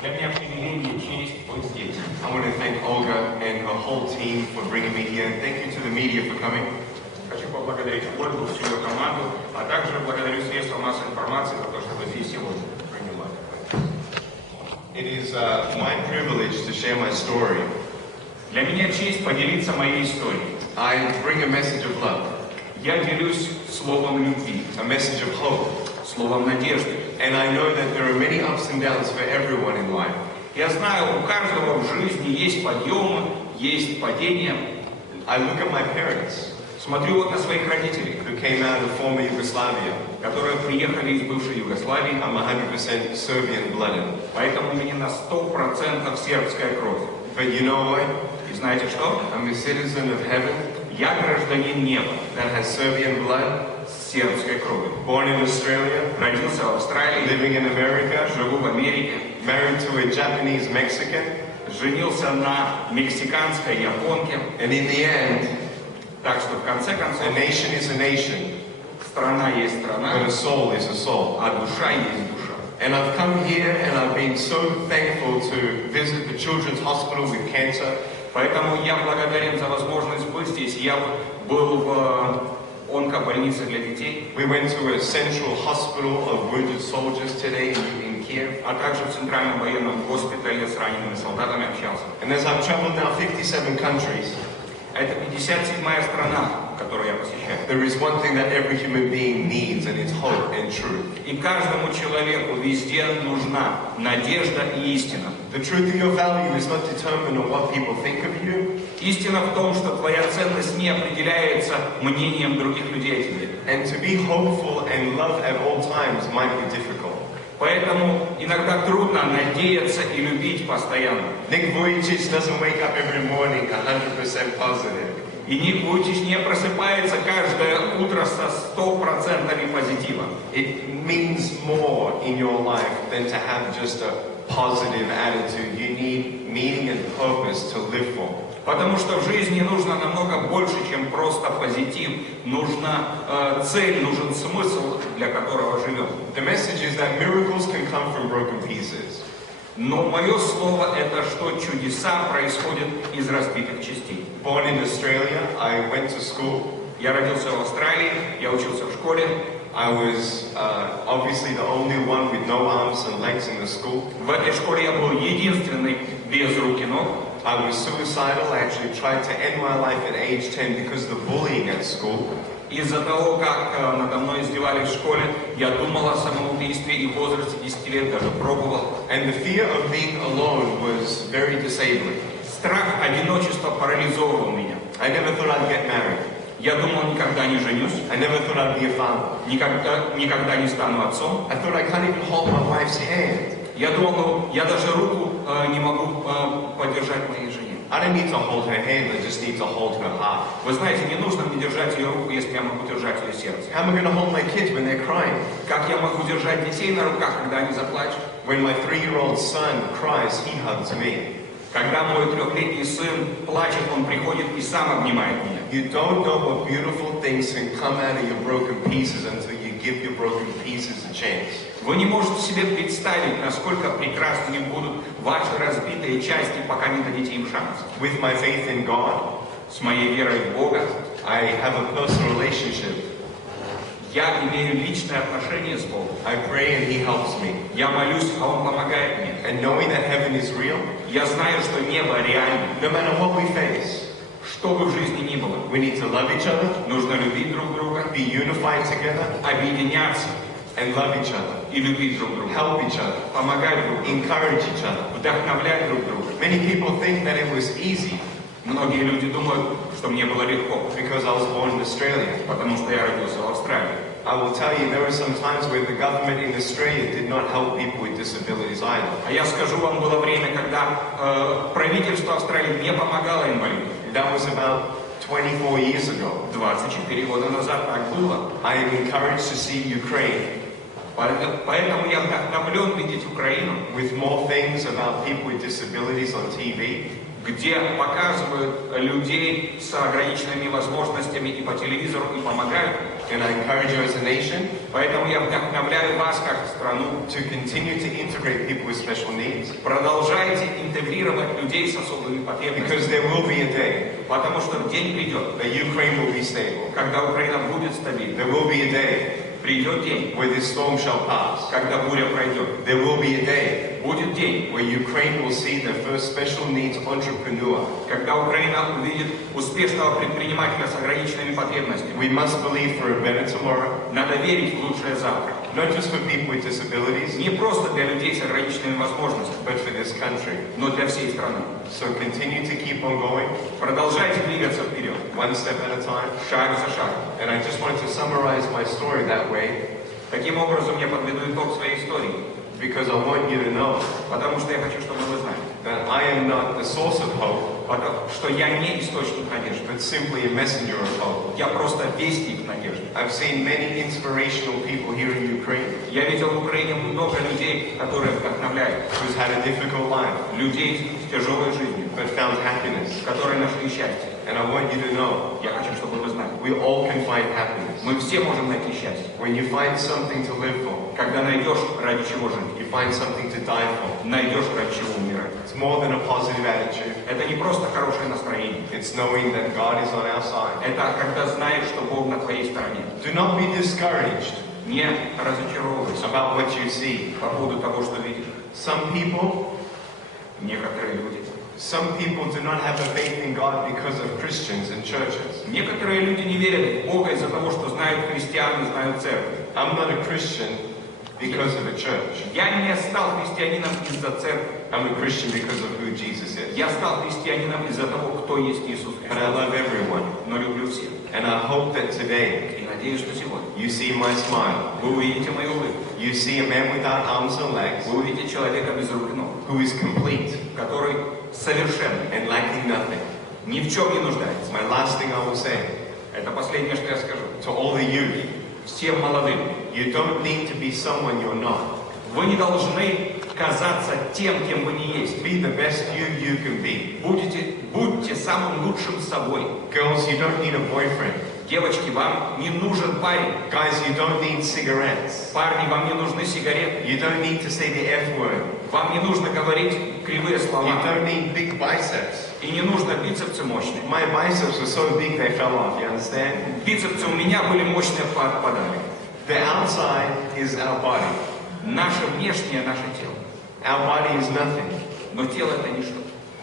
Для меня привилегия и честь быть здесь. I want to thank Olga and her whole team for bringing me here. And thank you to the media for coming. Хочу поблагодарить Ольгу, всю ее команду, а также благодарю средства массовой информации за то, что вы здесь сегодня принимали. It is my privilege to share my story. Для меня честь поделиться моей историей. I bring a message of love, Я делюсь словом любви, a message of hope. словом надежды. And I know that there are many ups and downs for everyone in life. Я знаю, у каждого в жизни есть подъемы, есть падения. I look at my parents, Смотрю вот на своих родителей, who came out of former Yugoslavia. которые приехали из бывшей Югославии, I'm 100% Serbian blooded. поэтому у меня на 100% сербская кровь. But you know what? И знаете что? I'm a citizen of heaven Я гражданин неба that has Serbian blood, с сербской кровью. born in Australia, Родился в Австралии, living in America, живу в Америке, married to a Japanese Mexican. женился на мексиканской японке. And in the end, Так что в конце a концов nation is a nation, страна есть but страна, a soul is a soul. а душа есть душа. And I've come here and I've been so thankful to visit the Children's Hospital with cancer. Поэтому я благодарен за возможность быть здесь. Я был в онкобольнице для детей, We went to a central hospital of wounded soldiers today in Kiev. а также в Центральном военном госпитале с ранеными солдатами общался. And as I've traveled now 57 countries, Это 57-я страна, которую я посещаю. there is one thing that every human being needs, and it's hope and truth. И каждому человеку везде нужна надежда и истина. The truth of your value is not determined on what people think of you, Истина в том, что твоя ценность не определяется мнением других людей о тебе. and to be hopeful and love at all times might be difficult. Поэтому иногда трудно надеяться и любить постоянно. Nick Vujicic doesn't wake up every morning 100% positive. И Ник Вуйчич не просыпается каждое утро со 100% позитива. It means more in your life than to have just a positive attitude. You need meaning and purpose to live for. Потому что в жизни нужно намного больше, чем просто позитив. Нужна цель, нужен смысл, для которого живем. The message is that miracles can come from broken pieces. Но мое слово это, что чудеса происходят из разбитых частей. Born in Australia, I went to school. Я родился в Австралии, я учился в школе. I was obviously the only one with no arms and legs in the school. В этой школе я был единственный без рук и ног. I was suicidal. I actually tried to end my life at age 10 because of the bullying at school. Из-за того, как надо мной издевались в школе, я думал о самоубийстве и в возрасте 10 лет даже пробовал. And the fear of being alone was very disabling. Страх одиночества парализовывал меня. I never thought I'd get married. Я думал, никогда не женюсь, I never thought I'd be a father. никогда не стану отцом. I thought I can't even hold my wife's hand. Я думал, ну, я даже руку не могу подержать моей жене. I don't need to hold her hand, I just need to hold her heart. Вы знаете, не нужно мне держать ее руку, если я могу держать ее сердце. How am I going to hold my kids when they're crying? Как я могу держать детей на руках, когда они заплачут? When my 3-year-old son cries, he hugs me. Когда мой 3-летний сын плачет, он приходит и сам обнимает меня. You don't know what beautiful things can come out of your broken pieces until you give your broken pieces a chance. Вы не можете себе представить, насколько прекрасными будут ваши разбитые части, пока не дадите им шанс. With my faith in God, С моей верой в Бога I have a personal relationship. я имею личное отношение с Богом. I pray and He helps me. Я молюсь, а Он помогает мне. And knowing that heaven is real, Я знаю, что небо реально. no matter what we face, Что бы в жизни ни было, we need to love each other, нужно любить друг друга, be unified together, объединяться and love each other, и любить друг друга, help each other, помогать друг другу, encourage each other. вдохновлять друг друга. Many people think that it was easy Многие люди думают, что мне было легко, because I was born in Australia. потому что я родился в Австралии. I will tell you, there were some times where the government in Australia did not help people with disabilities either. А я скажу вам, было время, когда правительство Австралии не помогало инвалидам. That was about 24 years ago. 24 года назад так было. I am encouraged to see Ukraine Поэтому я вдохновлен видеть Украину, with more things about people with disabilities on TV. где показывают людей с ограниченными возможностями и по телевизору, и помогают. And I encourage you as a nation Поэтому я вдохновляю вас как страну. to continue to integrate people with special needs. Продолжайте интегрировать людей с особыми потребностями. Because there will be a day Потому что день придет, that Ukraine will be stable. когда Украина будет стабильна. There will be a day Придет день, where this storm shall pass. когда буря пройдет. There will be a day Будет день, where Ukraine will see their first special needs entrepreneur. когда Украина увидит успешного предпринимателя с ограниченными потребностями. We must believe for a better tomorrow, Надо верить в лучшее завтра. not just for people with disabilities, Не просто для людей с ограниченными возможностями, but for this country. но для всей страны. So continue to keep on going, Продолжайте двигаться вперед, one step at a time. шаг за шагом. And I just wanted to summarize my story that way, Таким образом, я подведу итог своей истории, because I want you to know потому что я хочу, чтобы вы знали, that I am not the source of hope, потому что я не источник надежды, but simply a messenger of hope. я просто вестник надежды. I've seen many inspirational people here in Ukraine Я видел в Украине много людей, которые вдохновляют, who's had a difficult life, людей с тяжелой жизнью, but found happiness. которые нашли счастье. And I want you to know, Я хочу, чтобы вы знали, we all can find happiness. мы все можем найти счастье. When you find something to live for, Когда найдешь, ради чего жить, you find something to die for. найдешь, ради чего умирать. It's more than a positive attitude. Это не просто хорошее настроение. It's knowing that God is on our side. Это когда знаешь, что Бог на твоей стороне. Do not be discouraged Не разочаровывайся about what you see. по поводу того, что видишь. Some people do not have a faith in God because of Christians and churches. Некоторые люди не верят в Бога из-за того, что знают христиан и знают церковь. I'm not a Christian because of a church. Я не стал христианином из-за церкви. I'm a Christian because of who Jesus is. Я стал христианином из-за того, кто есть Иисус But I Христос. love everyone. Но люблю всех. And I hope that today И надеюсь, что сегодня you see my smile. вы увидите мою улыбку. You see a man without arms or legs Вы увидите человека без рук и ног, who is complete который совершенный, and lacking nothing. ни в чем не нуждается. My last thing I will say Это последнее, что я скажу. to all the youth, Всем молодым. you don't need to be someone you're not. Вы не должны казаться тем, кем вы не есть. Be the best you can be. Будьте самым лучшим собой. Girls, you don't need a boyfriend. Девочки, вам не нужен парень. Guys, you don't need cigarettes. Парни, вам не нужны сигареты. You don't need to say the F word. Вам не нужно говорить кривые You слова. don't need big biceps. И не нужно бицепсы мощные. My biceps were so big they fell off, you understand? Бицепсы у меня были мощные, подали. The outside is our body. Наше внешнее, наше тело. Our body is nothing. Но тело это ничто.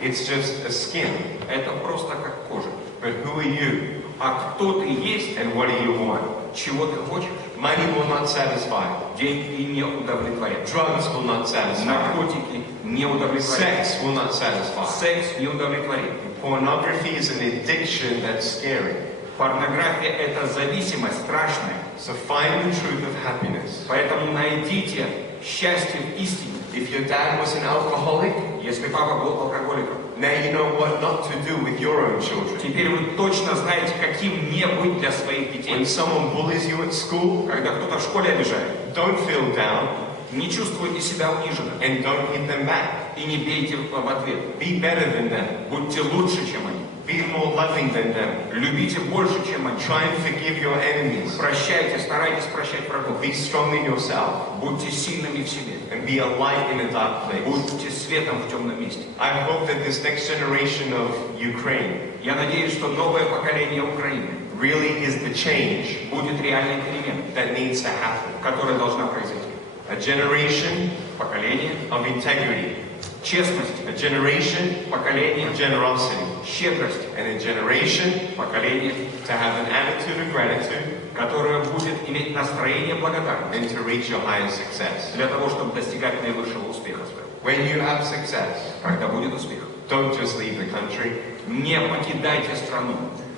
It's just a skin. Это просто как кожа. But who are you? А кто ты есть, And what do you want? чего ты хочешь, Money will not satisfy. деньги не удовлетворят. Drugs will not satisfy. Наркотики не удовлетворят. Sex will not satisfy. Секс не удовлетворит. Pornography is an addiction that's scary. Порнография – это зависимость страшная. So find the truth of happiness. Поэтому найдите счастье в истине. If your dad was an alcoholic, Если папа был алкоголиком, now you know what not to do with your own children. теперь вы точно знаете, каким не быть для своих детей. When someone bullies you at school, Когда кто-то в школе обижает, don't feel down не чувствуйте себя униженным and don't hit them back. и не бейте в ответ. Be better than them. Будьте лучше, чем они. Be more loving than them. Любите больше, чем они. Try and forgive your enemies. Прощайте, старайтесь прощать врагов. Be strong in yourself Будьте сильными в себе. and be a light in a dark place. Будьте светом в темном месте. I hope that this next generation of Ukraine Я надеюсь, что новое поколение Украины really is the change будет реальной переменой, that needs to happen. которая должна произойти. A generation Поколение of integrity, честности, a generation поколение of generosity, щедрости, and a generation поколение, to have an attitude of gratitude которое будет иметь настроение благодарности and to reach your highest success. для того, чтобы достигать наивысшего успеха своего. When you have success, Когда будет успех, don't just leave the country. не покидайте страну,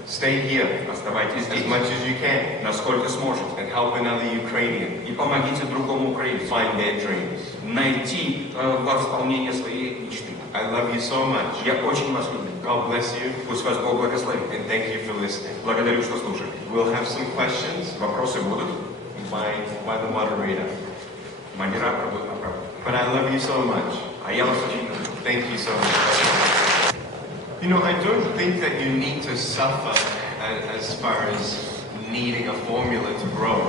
Stay here оставайтесь as здесь, much as you can насколько сможете, and help another Ukrainian и помогите другому украинцу find their dreams. найти восполнение своей мечты. I love you so much. Я очень вас люблю. God bless you Пусть вас Бог благословит. and thank you for listening. Благодарю, что слушали. We'll have some questions Вопросы будут. by the moderator. Модератор будет направлен. But I love you so much. А я вас очень люблю. Thank you so much. You know, I don't think that you need to suffer as far as needing a formula to grow.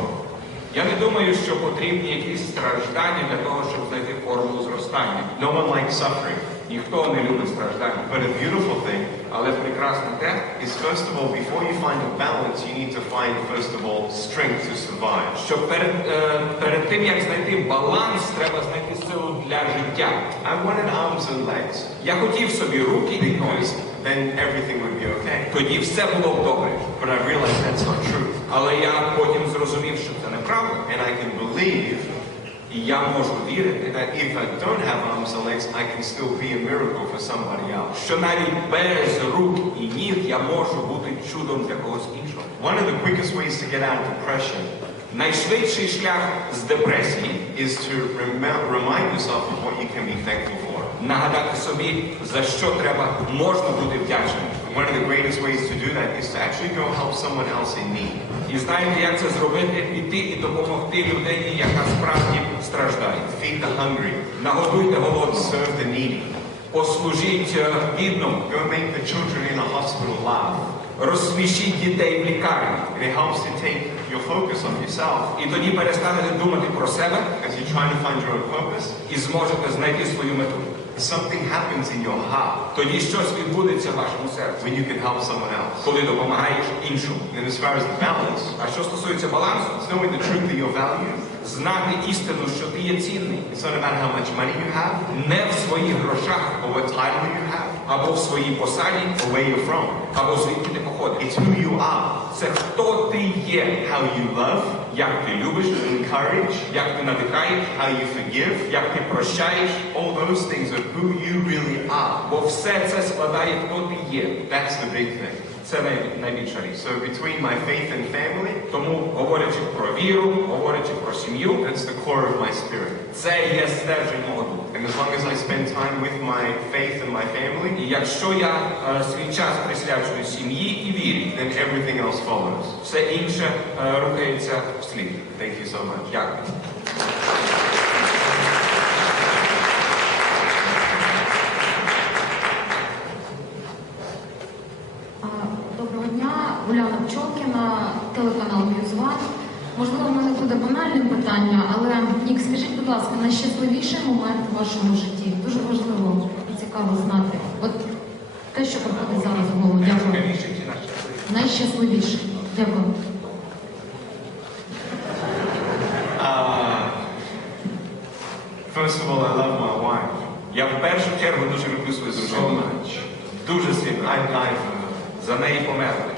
Я не думаю, що потрібні якісь страждання для того, щоб знайти формулу зростання. No one likes suffering. Ніхто не любить страждання. But a beautiful thing Але прекрасне те, is, first of all, before you find a balance, you need to find, first of all, strength to survive. що перед тим, як знайти баланс, треба знайти силу для життя. I wanted arms and legs Я хотів собі руки і ноги. because then everything would be okay. Тоді все було б добре. But I realized that's not true. Але я потім зрозумів, що це неправда. And I can believe І я можу вірити, that if I don't have arms and legs, I can still be a miracle for somebody else. що навіть без рук і ніг я можу бути чудом для когось іншого. One of the quickest ways to get out of depression Найшвидший шлях з депресії is to remind yourself of what you can be thankful for. нагадати собі, за що можна бути вдячним. One of the greatest ways to do that is to actually go help someone else in need. І знаєте, як це зробити? Піти і допомогти людині, яка справді страждає. Feed the hungry, Нагодуйте голодного, serve the needy, послужіть бідному, go make the children in a hospital laugh. розсмішіть дітей в лікарні. And it helps to take your focus on yourself І тоді перестанете думати про себе as you're trying to find your own purpose. і зможете знайти свою мету. Something happens in your heart Тоді щось відбудеться в вашому серці, when you can help someone else. коли допомагаєш іншому. And as far as the balance, А що стосується балансу, it's knowing the truth that you're valued. знати істину, що ти є цінний. It's not about how much money you have, Не в своїх грошах, or what title you have, або в своїй посаді, or where you're from. або звідки ти походиш. It's who you are, Це хто ти є, how you love, як ти любиш, encourage, як ти надихаєш, how you forgive. як ти прощаєш. All those things are who you really are. Бо все це складає, хто ти є. That's the big thing. Це найбільша річ. So between my faith and family, Тому, говорячи про віру, говорячи про сім'ю, that's the core of my spirit. це є стержень мого духу. And as long as I spend time with my faith and my family, І якщо я свій час присвячую сім'ї і вірі, then everything else follows. все інше рухається вслід. Thank you so much. Дякую. Доброго дня, Уляна Пчолкіна, телеканал Ньюзван. Можливо, в мене буде банальне питання, але, Нік, скажіть, будь ласка, найщасливіший момент в вашому житті? Дуже важливо і цікаво знати. От те, що приходить зараз в голову. Дякую. Найщасливіший. Дякую. First of all, I love my wife Я в першу чергу дуже люблю свою so дружину. much. Дуже сильно. I die for her. За неї померли.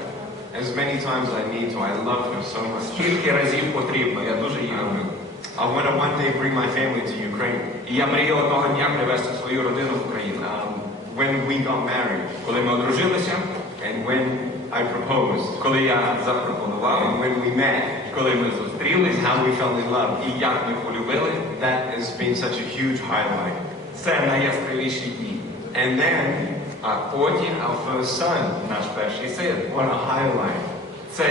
As many times as I need to, I love her so much. Скільки разів потрібно, я дуже її люблю. I want to one day bring my family to Ukraine. І я мрію одного дня привезти свою родину в Україну. When we got married, Коли ми одружилися, and when I proposed, коли я запропонував, and when we met, коли ми зустрілись, and how we fell in love, і як ми полюбили, that has been such a huge highlight. це найяскравіші дні. And then, А потім our first son, наш перший син. what a highlight. Це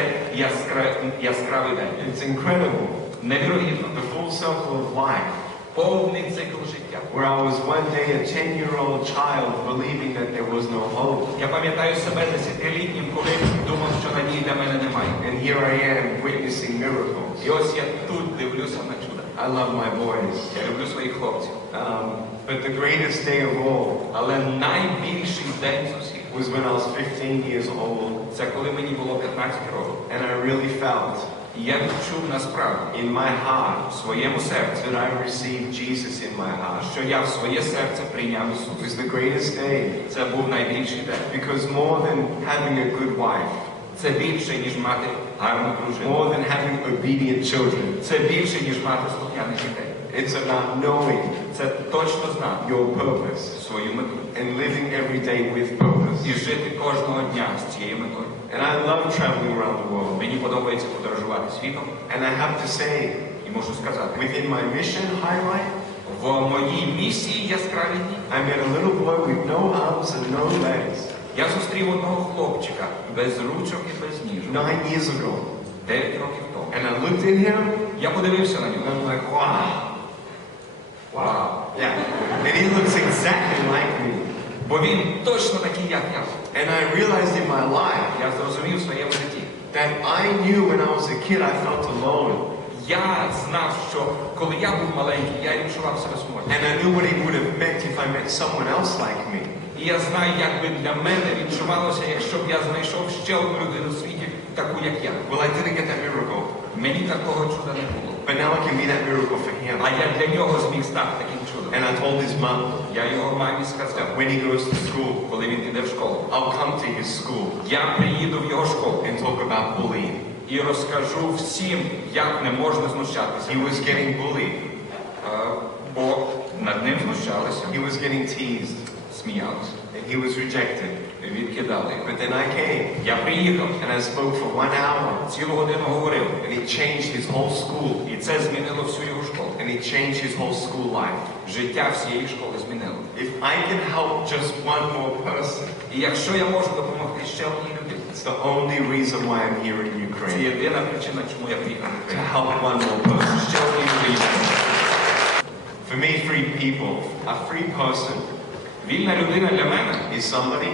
яскравий день. It's incredible. Невірогідно. The full circle of life, Повний цикл життя. where I was one day a 10-year-old child believing that there was no hope. Я пам'ятаю себе 10-літнім, коли думав, що надії для мене немає. And here I am witnessing miracles. І ось я тут дивлюся на чудо. I love my boys. Я люблю своїх хлопців. But the greatest day of all Але найбільший день з усіх was when I was 15 years old, це коли мені було 15 років. and I really felt І я відчув насправді in my heart в своєму серці, that I received Jesus in my heart. що я в своє серце прийняв It Ісуса. was the greatest day Це був найбільший день. because more than having a good wife, Це більше, ніж мати гарну дружину. more than having obedient children, Це більше, ніж мати слухняних дітей. it's about knowing Це точно знати your purpose свою мету. and living every day with purpose. І жити кожного дня з цією метою. And I love traveling around the world. Мені подобається подорожувати світом. And I have to say, І можу сказати, within my mission highlight, в моїй місії яскраві дні I met a little boy with no arms and no legs я зустрів одного хлопчика без ручок і без ніжок 9 years ago. 9 років тому. And I looked at him Я подивився на and нього. I'm like, wow. Вау! Yeah. And he looks exactly like me. Бо він точно такий, як я. And I realized in my life Я зрозумів в своєму житті, that I knew when I was a kid I felt alone. Я знав, що коли я був маленький, я відчував себе самотнім. And I knew what it would have meant if I met someone else like me. І я знаю, як би для мене відчувалося, якщо б я знайшов ще одну людину в світі, таку як я. Well, I didn't get that miracle. Мені такого чуда не було. But now I can be that miracle for him. А я для нього зміг стати таким чудом. And I told his mom Я його мамі сказав, that when he goes to school, коли він піде в школу, I'll come to his school я приїду в його школу and talk about bullying. і розкажу всім, як не можна знущатися. He was getting bullied. Бо над ним знущалися, He was getting teased. сміялися, And he was rejected. відкидали його. But then I came Я приїхав, and I spoke for 1 hour. цілу годину говорив, And it changed his whole school. і це змінило всю його школу. And it changed his whole school life. Життя всієї школи змінило. If I can help just one more person, І якщо я можу допомогти ще одній людині, it's the only reason why I'm here in це Ukraine. єдина причина, чому я приїхав в To Україну. help one more person. Ще одній людині. For me, free people, a free person Вільна людина для мене is somebody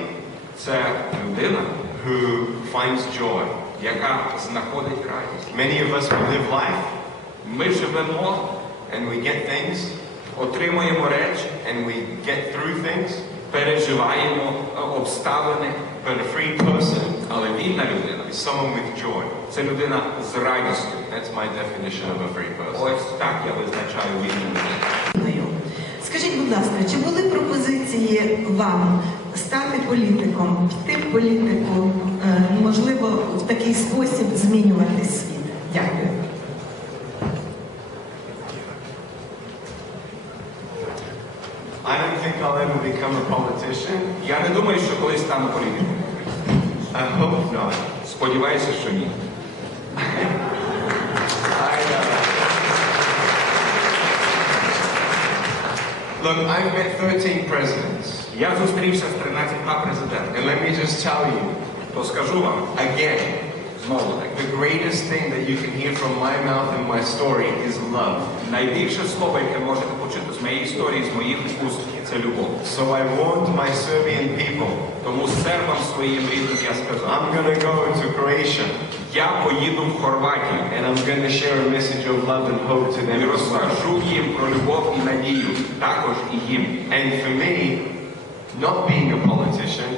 це людина, who finds joy. яка знаходить радість. Many of us will live life Ми живемо, and we get things отримуємо речі, and we get through things, переживаємо обставини, but a free person але вільна людина is someone with joy. це людина з радістю. That's my definition of a free person. Ось так я визначаю вільну людину. Скажіть, будь ласка, чи були пропозиції вам стати політиком, піти в політику, можливо, в такий спосіб змінювати світ? Дякую. I don't think I'll ever become a politician. Я не думаю, що колись стану політиком. I hope not. Сподіваюся, що ні. Look, I've met 13 presidents. Я зустрівся з 13 президентами. And let me just tell you, То скажу вам, again, знову так, the greatest thing that you can hear from my mouth and my story is love. найбільше слово, яке можете почути з моєї історії, з моїх уст, це любов. So I warned my Serbian people, Тому сербам своїм рідним я сказав, I'm going to go to Croatia я поїду в Хорватію and I'm going to share a message of love and hope to them і as well. розкажу їм про любов і надію, також і їм. And for me, not being a politician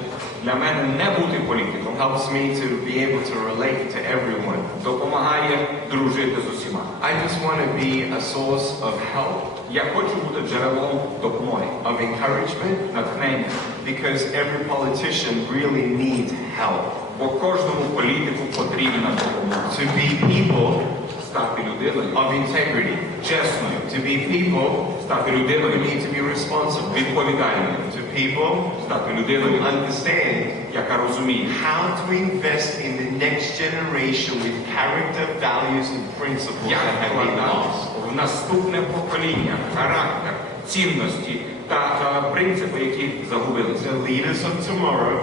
Для мене не бути політиком helps me to be able to relate to everyone. допомагає дружити з усіма. I just want to be a source of help, Я хочу бути джерелом допомоги, of encouragement, натхнення, because every politician really needs help. бо кожному політику потрібна допомога. To be people Стати людиною of integrity, чесною, to be people стати who людиною need to be responsible, відповідальною, to people стати who людиною, understand яка розуміє, how to invest in the next generation with character, values, and principles як that have been вкладати lost. в наступне покоління характер, цінності та принципи, які загубилися. The leaders of tomorrow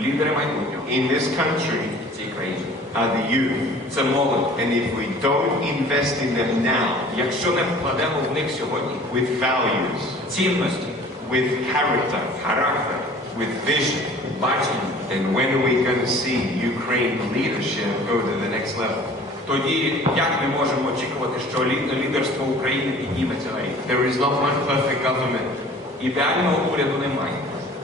Лідери майбутнього in this country в цій країні are the youth. це молодь. And if we don't invest in them now Якщо не вкладемо в них сьогодні with values, цінності, with character, характер, with vision, бачення, then when are we going to see Ukraine leadership go to the next level? тоді як ми можемо очікувати, що лідерство України підніметься на рівень? There is not one perfect government. Ідеального уряду немає.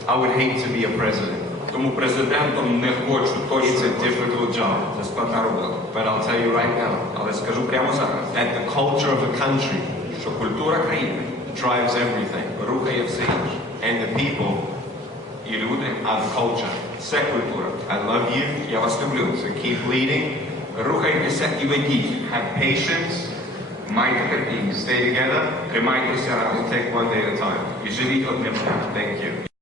I would hate to be a president. Тому президентом не хочу It's точно. a difficult job. Це складна робота. But I'll tell you right now Але скажу прямо зараз, that the culture of a country що культура країни drives everything. рухає все інше. And the people І люди, are the culture. це культура. I love you. Я вас люблю. So keep leading. Рухайтеся і ведіть. Have patience. Майте терпіння. Stay together. Тримайтеся разом. And take one day at a time. І живіть одним днем. Thank you.